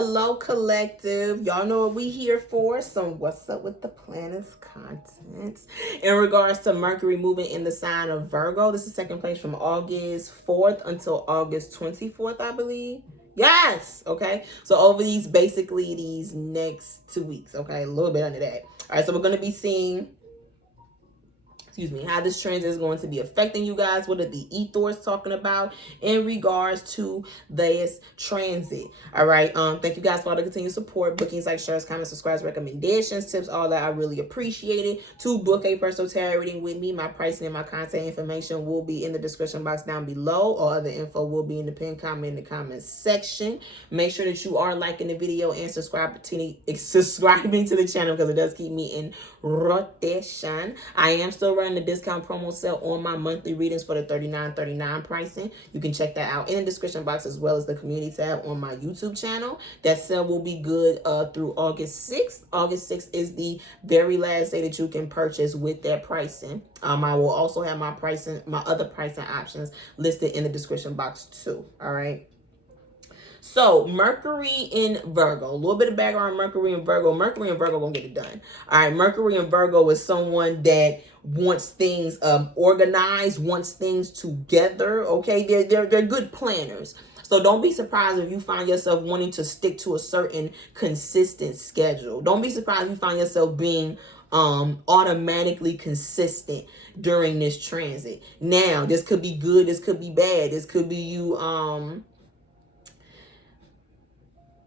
Hello, collective. Y'all know what we here for. So what's up with the planet's contents? In regards to Mercury moving in the sign of Virgo, this is second place from August 4th until August 24th, I believe. Yes. Okay. So over these next 2 weeks. Okay. A little bit under that. All right. So we're going to be seeing how this transit is going to be affecting you guys. What are the ethos talking about in regards to this transit? All right. Thank you guys for all the continued support, bookings, like, shares, comments, subscribes, recommendations, tips, all that. I really appreciate it. To book a personal tarot reading with me, my pricing and my contact information will be in the description box down below, or other info will be in the pinned comment in the comments section. Make sure that you are liking the video and subscribing to the channel, because it does keep me in rotation. I am still running the discount promo sale on my monthly readings for the $39.39 pricing. You can check that out in the description box, as well as the community tab on my YouTube channel. That sale will be good through August 6th. August 6th is the very last day that you can purchase with that pricing. I will also have my other pricing options listed in the description box too. All right. So Mercury in Virgo, a little bit of background on Mercury in Virgo. Mercury in Virgo gonna get it done. All right, Mercury in Virgo is someone that wants things organized, wants things together. Okay, they're good planners. So don't be surprised if you find yourself wanting to stick to a certain consistent schedule. Don't be surprised if you find yourself being automatically consistent during this transit. Now, this could be good, this could be bad, this could be you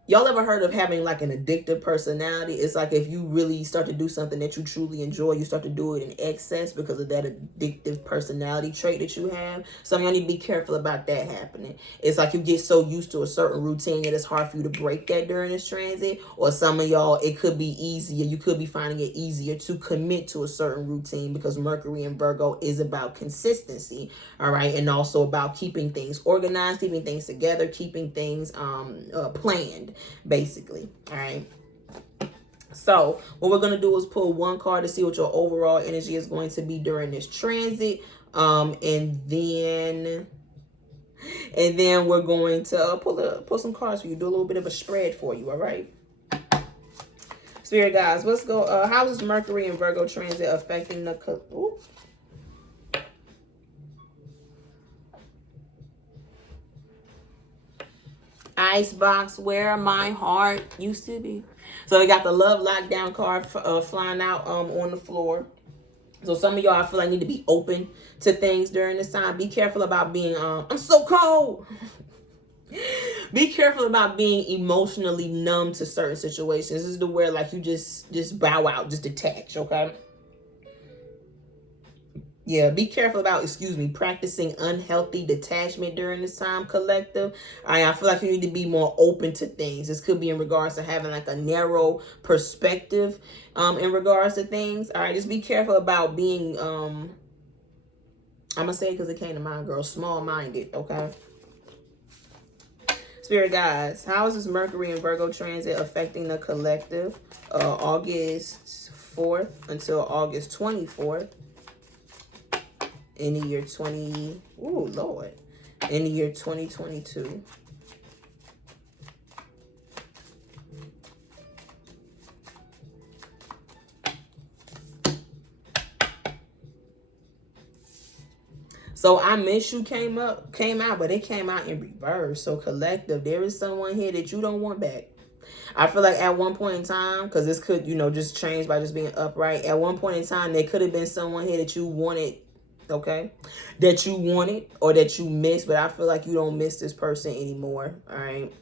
y'all ever heard of having like an addictive personality? It's like if you really start to do something that you truly enjoy, you start to do it in excess because of that addictive personality trait that you have. So y'all need to be careful about that happening. It's like you get so used to a certain routine that it's hard for you to break that during this transit. Or some of y'all, it could be easier. You could be finding it easier to commit to a certain routine, because Mercury in Virgo is about consistency. All right. And also about keeping things organized, keeping things together, keeping things planned, basically. All right. So what we're going to do is pull one card to see what your overall energy is going to be during this transit. And then we're going to pull some cards for you, do a little bit of a spread for you. All right. Spirit guys, let's go. How is Mercury in Virgo transit affecting the Icebox, where my heart used to be? So we got the love lockdown card flying out on the floor. So some of y'all, I feel like, need to be open to things during this time. Be careful about being I'm so cold. Be careful about being emotionally numb to certain situations. This is the where like you just bow out, just detach. Okay. Yeah, be careful about, practicing unhealthy detachment during this time, collective. I feel like you need to be more open to things. This could be in regards to having like a narrow perspective in regards to things. All right, just be careful about being, I'm going to say it because it came to mind, girl, small-minded, okay? Spirit guys, how is this Mercury and Virgo transit affecting the collective? August 4th until August 24th. In the year 2022. So I Miss You came out, but it came out in reverse. So collective, there is someone here that you don't want back. I feel like at one point in time, because this could, just change by just being upright. At one point in time, there could have been someone here that you wanted, okay, that you wanted or that you missed, but I feel like you don't miss this person anymore. All right.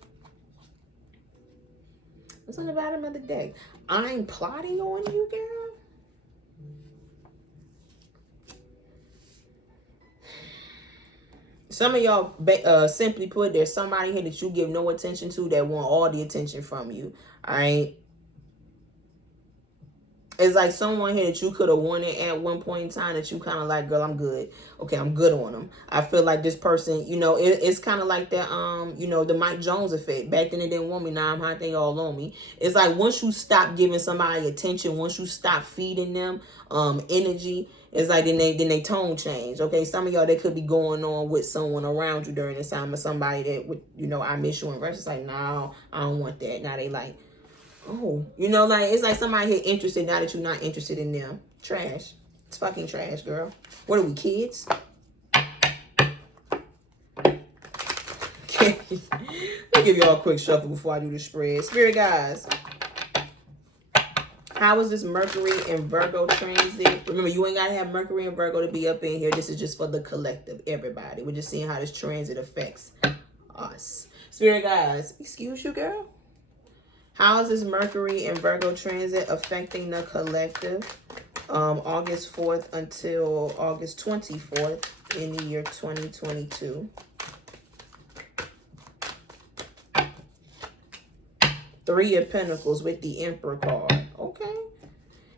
What's on the bottom of the deck? I'm plotting on you, girl. Some of y'all, simply put, there's somebody here that you give no attention to that want all the attention from you. All right. It's like someone here that you could have wanted at one point in time that you kind of like, girl, I'm good. Okay, I'm good on them. I feel like this person, you know, it's kind of like that, you know, the Mike Jones effect. Back then they didn't want me, now I'm hot, they all on me. It's like once you stop giving somebody attention, once you stop feeding them energy, it's like then they tone change. Okay, some of y'all, they could be going on with someone around you during this time, or somebody that would, you know, I miss you and rest. It's like, no, I don't want that. Now they like, oh, you know, like, it's like somebody here interested now that you're not interested in them. Trash. It's fucking trash, girl. What are we, kids? Okay. Let me give y'all a quick shuffle before I do the spread. Spirit guys, how is this Mercury and Virgo transit? Remember, you ain't got to have Mercury and Virgo to be up in here. This is just for the collective, everybody. We're just seeing how this transit affects us. Spirit guys, excuse you, girl. How is this Mercury and Virgo transit affecting the collective? August 4th until August 24th in the year 2022. Three of Pentacles with the Emperor card. Okay.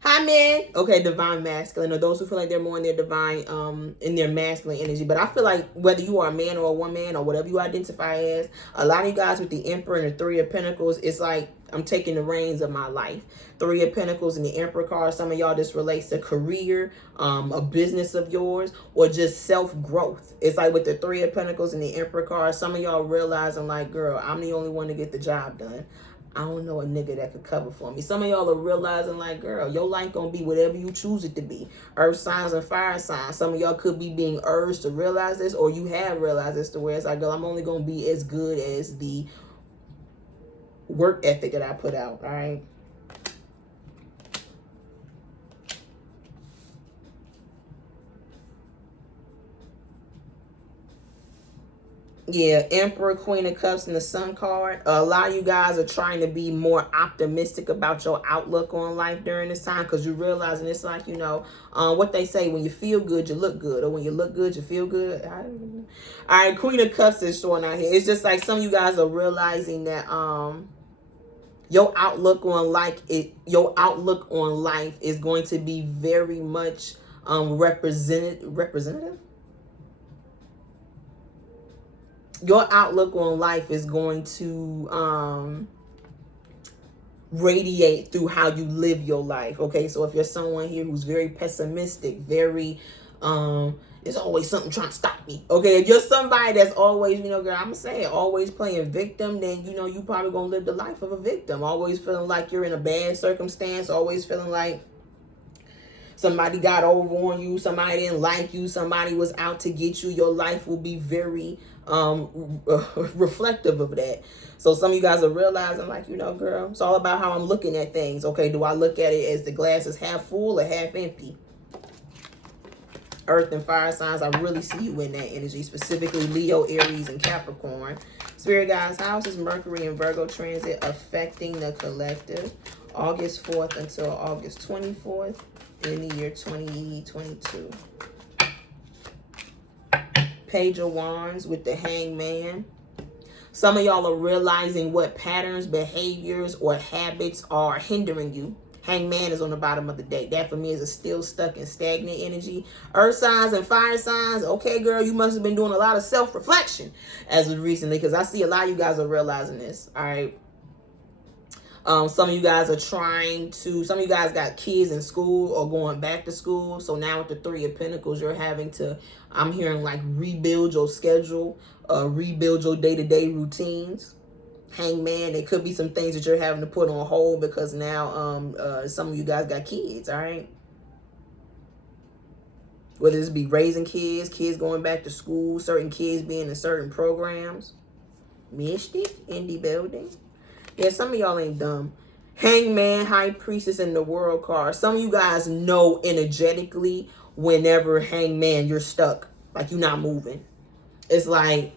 Hi, men. Okay, divine masculine, or those who feel like they're more in their divine, in their masculine energy. But I feel like whether you are a man or a woman or whatever you identify as, a lot of you guys with the Emperor and the Three of Pentacles, it's like, I'm taking the reins of my life. Three of Pentacles and the Emperor card. Some of y'all, this relates to career, a business of yours, or just self-growth. It's like with the Three of Pentacles and the Emperor card, some of y'all realizing like, girl, I'm the only one to get the job done. I don't know a nigga that could cover for me. Some of y'all are realizing like, girl, your life gonna be whatever you choose it to be. Earth signs and fire signs. Some of y'all could be being urged to realize this, or you have realized this, to where it's like, girl, I'm only gonna be as good as the work ethic that I put out. All right. Yeah, Emperor, Queen of Cups, and the Sun card. A lot of you guys are trying to be more optimistic about your outlook on life during this time, because you're realizing it's like, you know, what they say, when you feel good, you look good, or when you look good, you feel good. All right, Queen of Cups is showing out here. It's just like some of you guys are realizing that your outlook on life, your outlook on life is going to be very much representative. Your outlook on life is going to radiate through how you live your life. Okay, so if you're someone here who's very pessimistic, very there's always something trying to stop me. Okay, if you're somebody that's always, you know, girl, I'm saying always playing victim, then you know you probably gonna live the life of a victim. Always feeling like you're in a bad circumstance, always feeling like somebody got over on you, somebody didn't like you, somebody was out to get you. Your life will be very reflective of that. So some of you guys are realizing like, you know, girl, it's all about how I'm looking at things. Okay, do I look at it as the glass is half full or half empty? Earth and fire signs, I really see you in that energy, specifically Leo, Aries, and Capricorn. Spirit guys, how is this Mercury and Virgo transit affecting the collective? August 4th until August 24th in the year 2022. Page of Wands with the Hangman. Some of y'all are realizing what patterns, behaviors, or habits are hindering you. Hangman is on the bottom of the deck. That for me is a still stuck and stagnant energy. Earth signs and fire signs. Okay, girl, you must have been doing a lot of self-reflection as of recently, because I see a lot of you guys are realizing this. All right. Some of you guys are some of you guys got kids in school or going back to school. So now with the Three of Pentacles, you're having to, I'm hearing like rebuild your schedule, rebuild your day-to-day routines. Hangman, there could be some things that you're having to put on hold because now some of you guys got kids, all right? Whether this be raising kids, kids going back to school, certain kids being in certain programs. Mystic in the building. Yeah, some of y'all ain't dumb. Hangman, High Priestess, and the World card. Some of you guys know energetically whenever Hangman, you're stuck. Like you're not moving. It's like,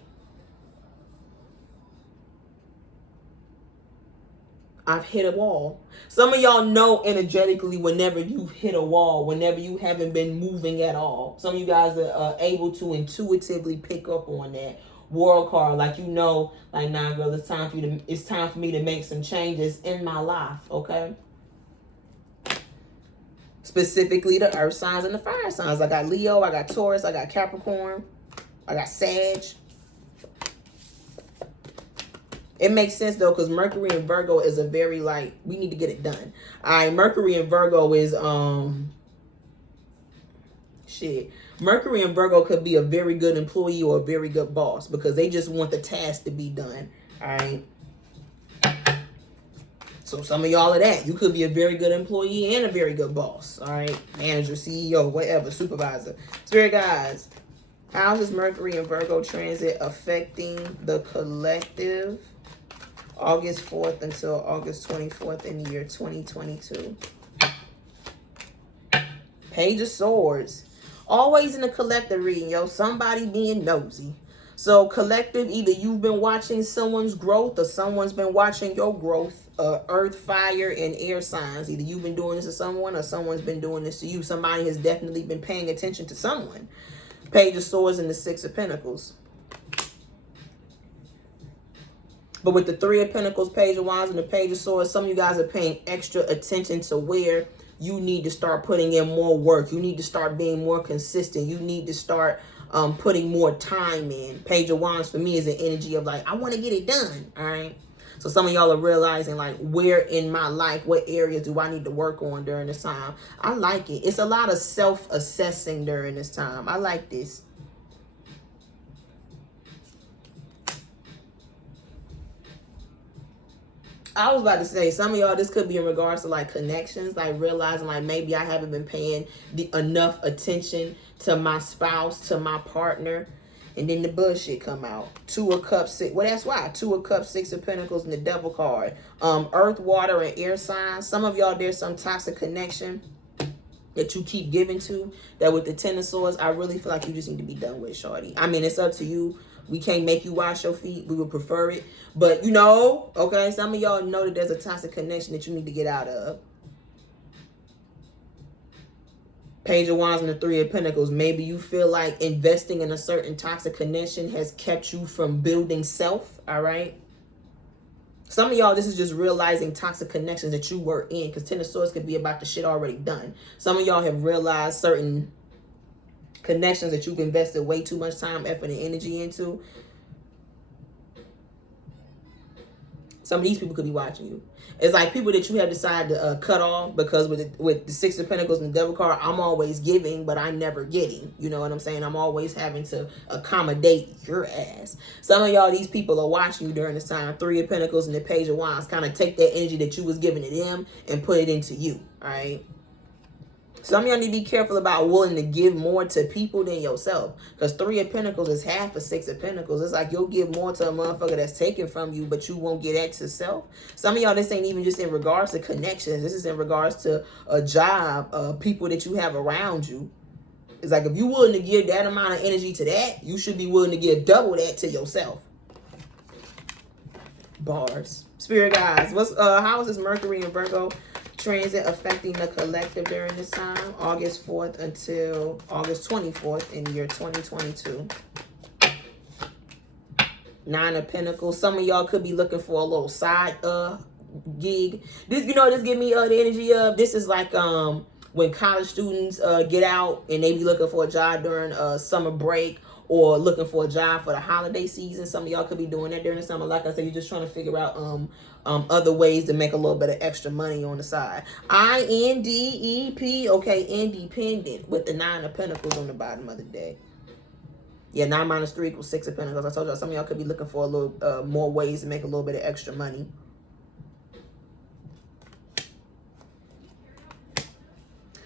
I've hit a wall. Some of y'all know energetically whenever you've hit a wall, whenever you haven't been moving at all. Some of you guys are able to intuitively pick up on that. World card, like, you know, like, nah, girl, it's time for me to make some changes in my life. Okay. Specifically the earth signs and the fire signs. I got Leo, I got Taurus, I got Capricorn, I got Sag. It makes sense though, because Mercury and Virgo is a very like, we need to get it done. All right, Mercury and Virgo is Mercury and Virgo could be a very good employee or a very good boss, because they just want the task to be done. All right. So some of y'all are that. You could be a very good employee and a very good boss. All right. Manager, CEO, whatever, supervisor. Spirit guys, how is Mercury and Virgo transit affecting the collective? August 4th until August 24th in the year 2022. Page of Swords. Always in the collective reading, yo. Somebody being nosy. So collective, either you've been watching someone's growth or someone's been watching your growth. Earth, fire, and air signs. Either you've been doing this to someone or someone's been doing this to you. Somebody has definitely been paying attention to someone. Page of Swords and the Six of Pentacles. But with the Three of Pentacles, Page of Wands, and the Page of Swords, some of you guys are paying extra attention to where you need to start putting in more work. You need to start being more consistent. You need to start putting more time in. Page of Wands for me is an energy of like, I want to get it done. All right. So some of y'all are realizing like, where in my life, what areas do I need to work on during this time? I like it. It's a lot of self-assessing during this time. I like this. I was about to say, some of y'all, this could be in regards to like connections, like realizing like maybe I haven't been paying enough attention to my spouse, to my partner, and then the bullshit come out. Two of Cups, six. Well, that's why. Two of Cups, Six of Pentacles, and the Devil card. Earth, water, and air signs. Some of y'all, there's some toxic connection that you keep giving to. That with the Ten of Swords, I really feel like you just need to be done with, shorty. I mean, it's up to you. We can't make you wash your feet. We would prefer it. But, you know, okay, some of y'all know that there's a toxic connection that you need to get out of. Page of Wands and the Three of Pentacles. Maybe you feel like investing in a certain toxic connection has kept you from building self, all right? Some of y'all, this is just realizing toxic connections that you were in, because Ten of Swords could be about the shit already done. Some of y'all have realized certain connections that you've invested way too much time, effort, and energy into. Some of these people could be watching you. It's like people that you have decided to cut off, because with the Six of Pentacles and the Devil card, I'm always giving, but I'm never getting. You know what I'm saying? I'm always having to accommodate your ass. Some of y'all, these people are watching you during this time. Three of Pentacles and the Page of Wands. Kind of take that energy that you was giving to them and put it into you. All right? Some of y'all need to be careful about willing to give more to people than yourself. Because Three of Pentacles is half of Six of Pentacles. It's like you'll give more to a motherfucker that's taken from you, but you won't get that to self. Some of y'all, this ain't even just in regards to connections. This is in regards to a job, people that you have around you. It's like if you're willing to give that amount of energy to that, you should be willing to give double that to yourself. Bars. Spirit guys, how is this Mercury and Virgo transit affecting the collective during this time? August 4th until August 24th in the year 2022. Nine of Pentacles. Some of y'all could be looking for a little side gig. This, you know, this give me the energy of, this is like when college students get out and they be looking for a job during summer break, or looking for a job for the holiday season. Some of y'all could be doing that during the summer. Like I said, you're just trying to figure out other ways to make a little bit of extra money on the side. INDEP, okay, independent, with the Nine of Pentacles on the bottom of the deck. Yeah, 9 minus 3 equals 6 of Pentacles. I told y'all some of y'all could be looking for a little more ways to make a little bit of extra money.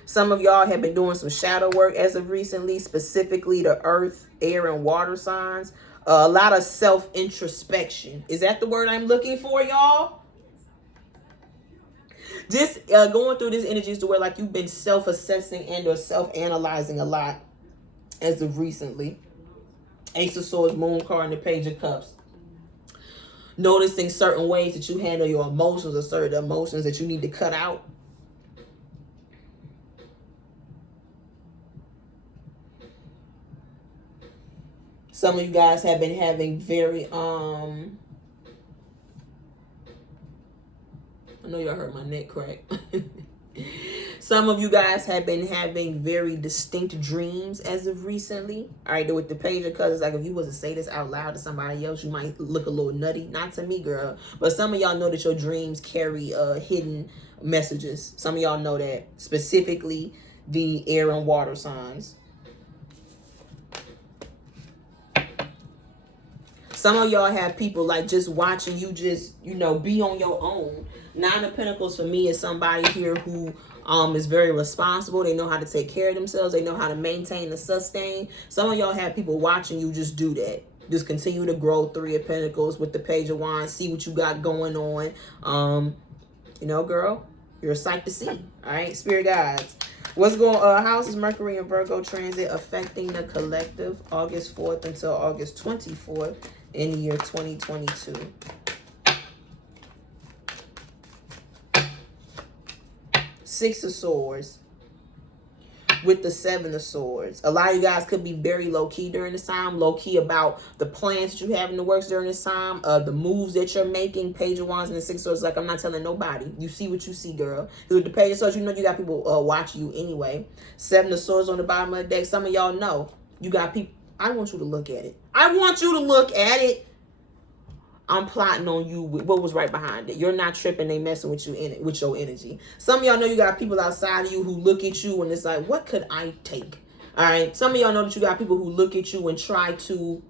Some of y'all have been doing some shadow work as of recently, specifically the earth, air, and water signs. A lot of self-introspection. Is that the word I'm looking for, y'all? Just going through this energy is to where like you've been self-assessing and or self-analyzing a lot as of recently. Ace of Swords, Moon card, and the Page of Cups. Noticing certain ways that you handle your emotions, or certain emotions that you need to cut out. Some of you guys have been having very, I know y'all heard my neck crack. Some of you guys have been having very distinct dreams as of recently. All right, with the Page of Cups, like if you was to say this out loud to somebody else, you might look a little nutty. Not to me, girl. But some of y'all know that your dreams carry hidden messages. Some of y'all know that. Specifically, the air and water signs. Some of y'all have people like just watching you just, you know, be on your own. Nine of Pentacles for me is somebody here who is very responsible. They know how to take care of themselves. They know how to maintain and sustain. Some of y'all have people watching you just do that. Just continue to grow. Three of Pentacles with the Page of Wands. See what you got going on. You know, girl, you're a sight to see. All right, Spirit guides. What's going on? How is Mercury and Virgo transit affecting the collective August 4th until August 24th in the year 2022? Six of Swords with the Seven of Swords. A lot of you guys could be very low-key during this time. Low-key about the plans that you have in the works during this time. The moves that you're making. Page of Wands and the Six of Swords. Like, I'm not telling nobody. You see what you see, girl. With the Page of Swords, you know you got people watching you anyway. Seven of Swords on the bottom of the deck. Some of y'all know. You got people. I want you to look at it. I want you to look at it. I'm plotting on you with what was right behind it. You're not tripping. They messing with you in it, with your energy. Some of y'all know you got people outside of you who look at you and it's like, what could I take? All right. Some of y'all know that you got people who look at you and try to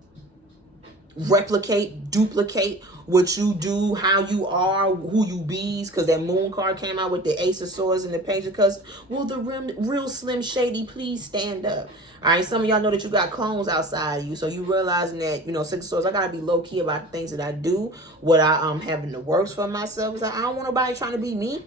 replicate, duplicate what you do, how you are, who you be. Because that Moon card came out with the Ace of Swords and the Page of Cups. Will the real Slim Shady please stand up? All right, some of y'all know that you got clones outside of you, so you realizing that, you know, Six of Swords, I gotta be low key about the things that I do. What I have in the works for myself is like, I don't want nobody trying to be me.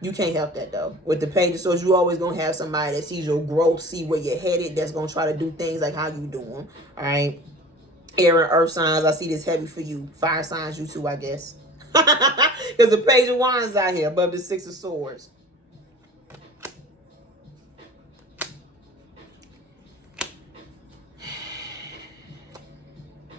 You can't help that though. With the Page of Swords, you always gonna have somebody that sees your growth, see where you're headed, that's gonna try to do things like how you doing. All right, air and earth signs, I see this heavy for you. Fire signs, you too, I guess, because the Page of Wands out here above the Six of Swords.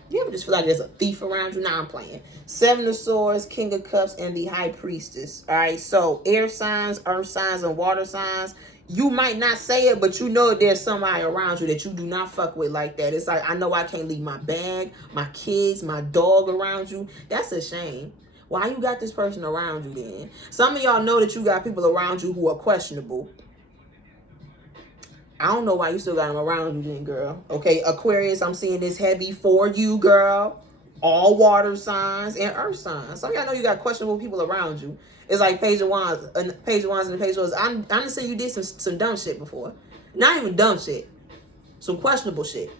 You ever just feel like there's a thief around you? Now I'm playing. Seven of Swords, King of Cups, and the High Priestess. All right, so air signs, earth signs, and water signs. You might not say it, but you know there's somebody around you that you do not fuck with like that. It's like, I know I can't leave my bag, my kids, my dog around you. That's a shame. Why you got this person around you then? Some of y'all know that you got people around you who are questionable. I don't know why you still got them around you then, girl. Okay, Aquarius, I'm seeing this heavy for you, girl. All water signs and earth signs. Some of y'all know you got questionable people around you. It's like Page of Wands and the Page of Wands. I'm just saying you did some dumb shit before. Not even dumb shit. Some questionable shit.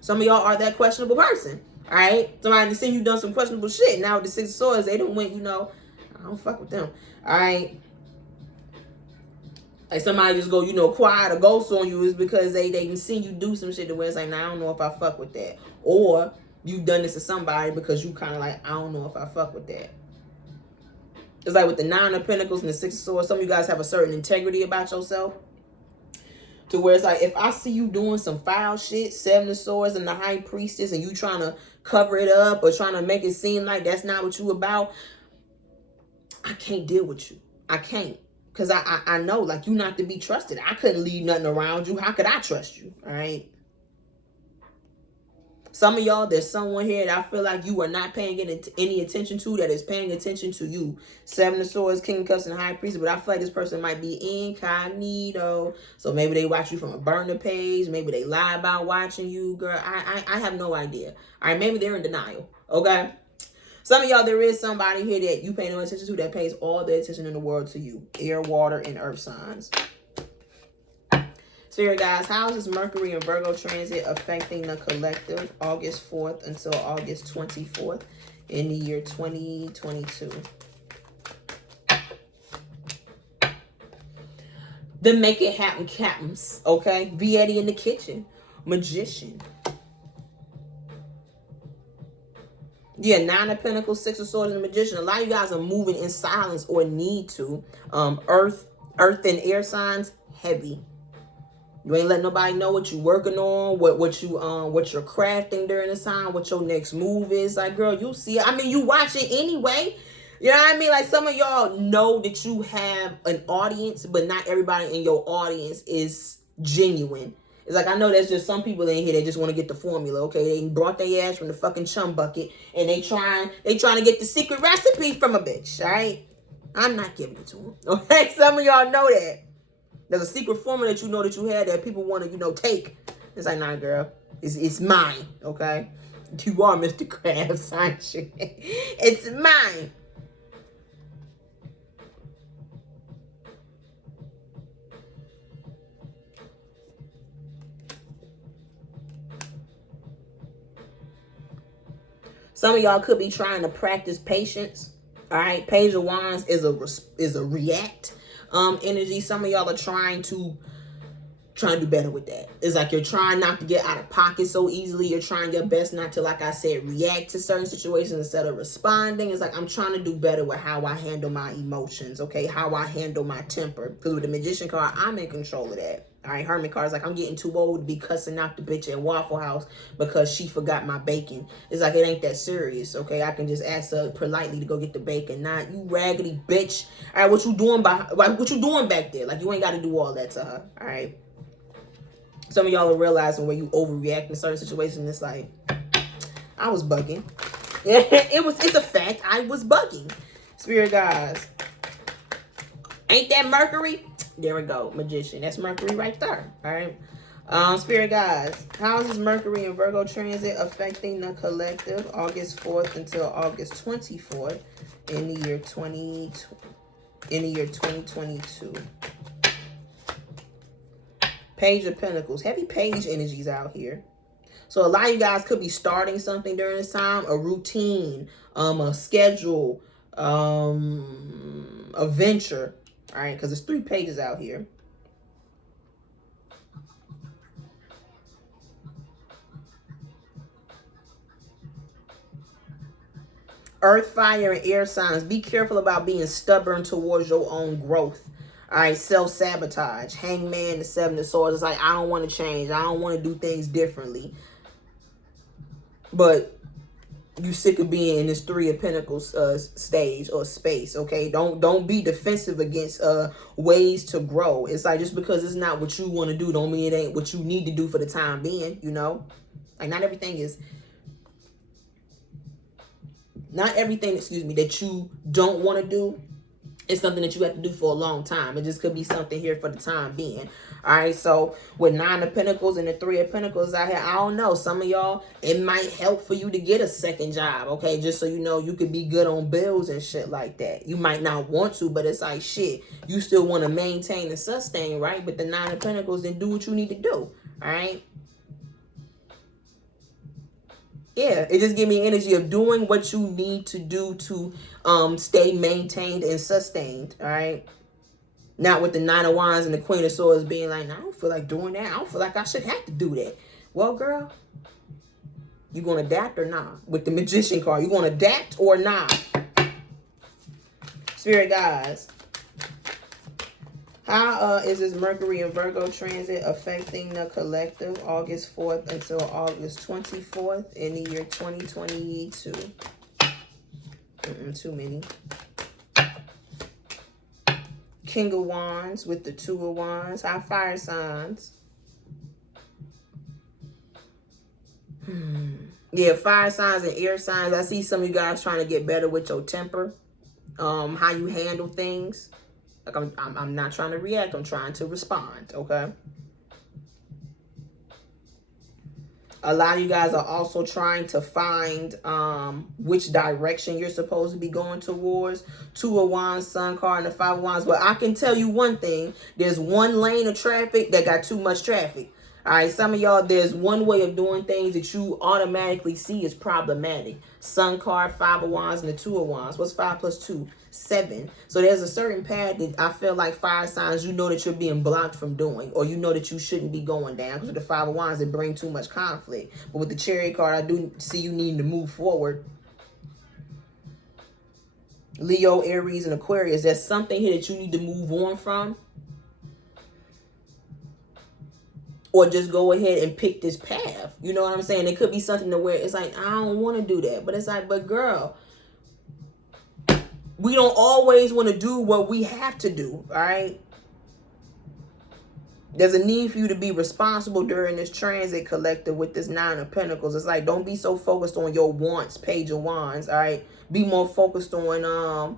Some of y'all are that questionable person. All right? Somebody seen you done some questionable shit. Now with the Six of Swords, they don't went, you know, I don't fuck with them. All right? Like somebody just go, you know, quiet or ghost on you is because they can see you do some shit to where it's like, nah, I don't know if I fuck with that. Or you've done this to somebody because you kind of like, I don't know if I fuck with that. It's like with the Nine of Pentacles and the Six of Swords, some of you guys have a certain integrity about yourself. To where it's like, if I see you doing some foul shit, Seven of Swords and the High Priestess, and you trying to cover it up or trying to make it seem like that's not what you about, I can't deal with you. I can't. Because I know, like, you not to be trusted. I couldn't leave nothing around you. How could I trust you? All right? Some of y'all, there's someone here that I feel like you are not paying any attention to that is paying attention to you. Seven of Swords, King of Cups, and High Priest. But I feel like this person might be incognito. So maybe they watch you from a burner page. Maybe they lie about watching you, girl. I have no idea. All right, maybe they're in denial. Okay? Some of y'all, there is somebody here that you pay no attention to that pays all the attention in the world to you. Air, water, and earth signs. Spirit guys, how is this Mercury and Virgo transit affecting the collective August 4th until August 24th in the year 2022? The make it happen captains, okay? Be Eddie in the kitchen. Magician. Yeah, Nine of Pentacles, Six of Swords, and the Magician. A lot of you guys are moving in silence or need to. Earth and air signs, heavy. You ain't letting nobody know what you working on, what you're crafting during this time, what your next move is. Like, girl, you see it. I mean, you watch it anyway. You know what I mean? Like, some of y'all know that you have an audience, but not everybody in your audience is genuine. It's like, I know there's just some people in here that just want to get the formula, okay? They brought their ass from the fucking chum bucket, and they trying to get the secret recipe from a bitch, all right? I'm not giving it to them, okay? Some of y'all know that. There's a secret formula that you know that you had that people want to, take. It's like, nah, girl. It's mine, okay? You are Mr. Krabs, aren't you? It's mine. Some of y'all could be trying to practice patience. All right, Page of Wands is a react energy. Some of y'all are trying to do better with that. It's like you're trying not to get out of pocket so easily. You're trying your best not to, like I said, react to certain situations instead of responding. It's like, I'm trying to do better with how I handle my emotions, okay? How I handle my temper. Because with the Magician card, I'm in control of that. All right, Hermit card is like, I'm getting too old to be cussing out the bitch at Waffle House because she forgot my bacon. It's like, it ain't that serious, okay? I can just ask her politely to go get the bacon. Not, you raggedy bitch. All right, what you doing back there? Like, you ain't got to do all that to her, all right? Some of y'all are realizing where you overreact in certain situations. It's like, I was bugging. Yeah, it's a fact. I was bugging. Spirit guys. Ain't that Mercury? There we go. Magician. That's Mercury right there. All right. Spirit guys. How is this Mercury and Virgo transit affecting the collective August 4th until August 24th in the year 2022? Page of Pentacles. Heavy page energies out here. So a lot of you guys could be starting something during this time. A routine, a schedule, a venture. All right, because there's 3 pages out here. Earth, fire, and air signs. Be careful about being stubborn towards your own growth. All right, self-sabotage. Hangman, the 7 of Swords. It's like, I don't want to change. I don't want to do things differently. But you sick of being in this 3 of Pentacles stage or space, okay? Don't be defensive against ways to grow. It's like, just because it's not what you want to do don't mean it ain't what you need to do for the time being, Like, not everything, excuse me, that you don't want to do. It's something that you have to do for a long time. It just could be something here for the time being. All right, so with 9 of Pentacles and the 3 of Pentacles out here, I don't know. Some of y'all, it might help for you to get a second job, okay? Just so you know, you could be good on bills and shit like that. You might not want to, but it's like, shit, you still want to maintain and sustain, right? With the 9 of Pentacles, then do what you need to do, all right? Yeah, it just give me energy of doing what you need to do to stay maintained and sustained, all right? Not with the 9 of Wands and the Queen of Swords being like, nah, I don't feel like doing that. I don't feel like I should have to do that. Well, girl, you going to adapt or not? With the Magician card, you going to adapt or not? Spirit guys. How is this Mercury and Virgo transit affecting the collective August 4th until August 24th in the year 2022? Too many. King of Wands with the 2 of Wands. How fire signs? Yeah, fire signs and air signs. I see some of you guys trying to get better with your temper. How you handle things. Like, I'm not trying to react. I'm trying to respond, okay? A lot of you guys are also trying to find which direction you're supposed to be going towards. 2 of Wands, Sun card, and the 5 of Wands. But I can tell you one thing. There's one lane of traffic that got too much traffic. All right, some of y'all, there's one way of doing things that you automatically see is problematic. Sun card, 5 of Wands, and the 2 of Wands. What's 5 plus 2? 7. So there's a certain path that I feel like fire signs, you know that you're being blocked from doing, or you know that you shouldn't be going down, because with the 5 of Wands, it brings too much conflict. But with the Chariot card, I do see you needing to move forward. Leo, Aries, and Aquarius, there's something here that you need to move on from. Or just go ahead and pick this path. You know what I'm saying? It could be something to where it's like, I don't want to do that. But it's like, but girl, we don't always want to do what we have to do, all right? There's a need for you to be responsible during this transit, collective, with this 9 of Pentacles. It's like, don't be so focused on your wants, Page of Wands, all right? Be more focused on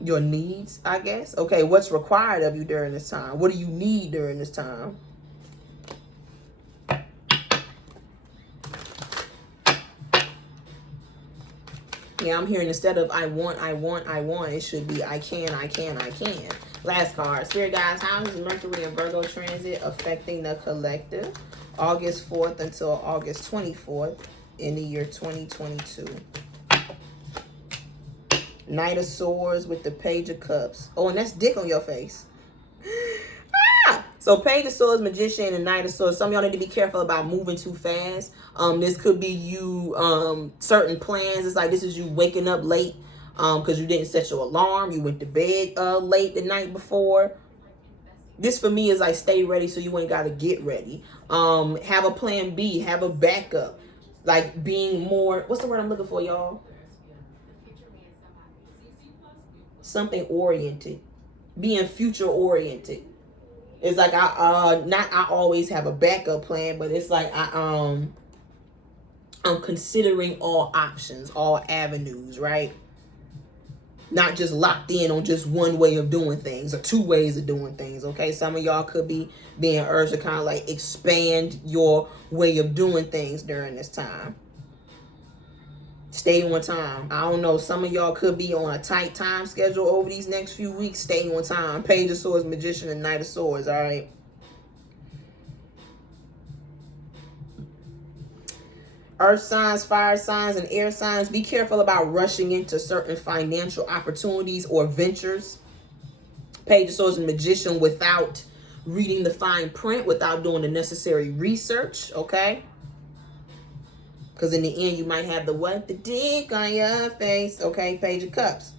your needs, I guess. Okay, what's required of you during this time? What do you need during this time? Yeah, I'm hearing instead of I want, it should be I can. Last card. Spirit guys, how is Mercury and Virgo transit affecting the collective? August 4th until August 24th in the year 2022. Knight of Swords with the Page of Cups. Oh, and that's dick on your face. So Page of Swords, Magician, and Knight of Swords. Some of y'all need to be careful about moving too fast. This could be you, certain plans. It's like this is you waking up late because you didn't set your alarm. You went to bed late the night before. This for me is like stay ready so you ain't got to get ready. Have a plan B. Have a backup. Like being more, what's the word I'm looking for, y'all? Something oriented. Being future oriented. It's like I always have a backup plan, but it's like I'm considering all options, all avenues, right? Not just locked in on just one way of doing things or two ways of doing things, okay? Some of y'all could be being urged to kind of like expand your way of doing things during this time. Stay on time. I don't know. Some of y'all could be on a tight time schedule over these next few weeks. Stay on time. Page of Swords, Magician, and Knight of Swords, all right? Earth signs, fire signs, and air signs. Be careful about rushing into certain financial opportunities or ventures. Page of Swords and Magician without reading the fine print, without doing the necessary research, okay? Because in the end, you might have the what? The dick on your face. Okay, Page of Cups.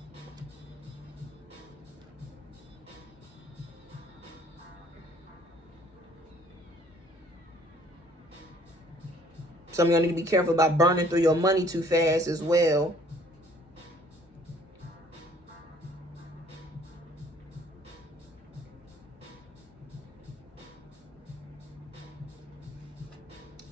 Some of y'all need to be careful about burning through your money too fast as well.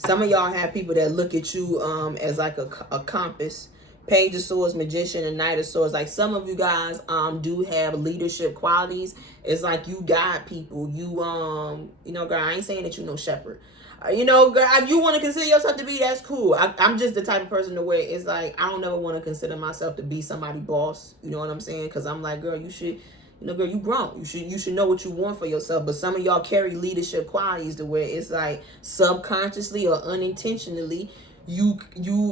Some of y'all have people that look at you as like a compass. Page of Swords, Magician, and Knight of Swords. Like some of you guys do have leadership qualities. It's like you guide people. You know, girl, I ain't saying that you no shepherd. You know, girl, if you want to consider yourself to be, that's cool. I'm just the type of person to where it's like I don't ever want to consider myself to be somebody's boss. You know what I'm saying? Because I'm like, girl, you should. You know, girl, you grown. You should know what you want for yourself. But some of y'all carry leadership qualities to where it's like subconsciously or unintentionally, you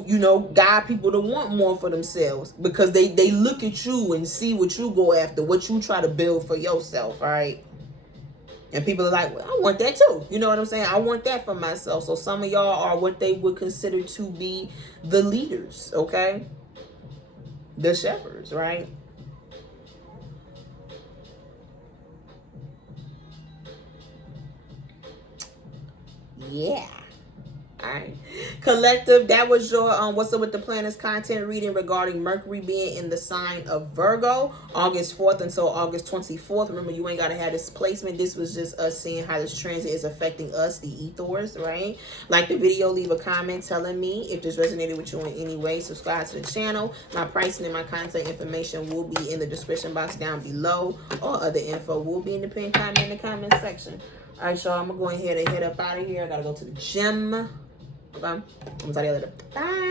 know, guide people to want more for themselves because they look at you and see what you go after, what you try to build for yourself, right? And people are like, well, I want that too. You know what I'm saying? I want that for myself. So some of y'all are what they would consider to be the leaders, okay? The shepherds, right? Yeah. All right. Collective, that was your What's Up with the Planets content reading regarding Mercury being in the sign of Virgo, August 4th until August 24th. Remember, you ain't got to have this placement. This was just us seeing how this transit is affecting us, the ethers, right? Like the video, leave a comment telling me if this resonated with you in any way. Subscribe to the channel. My pricing and my contact information will be in the description box down below. All other info will be in the pinned comment in the comment section. All right, y'all, I'm going to go ahead and head up out of here. I got to go to the gym. Okay. I'm going to tell you later. Bye.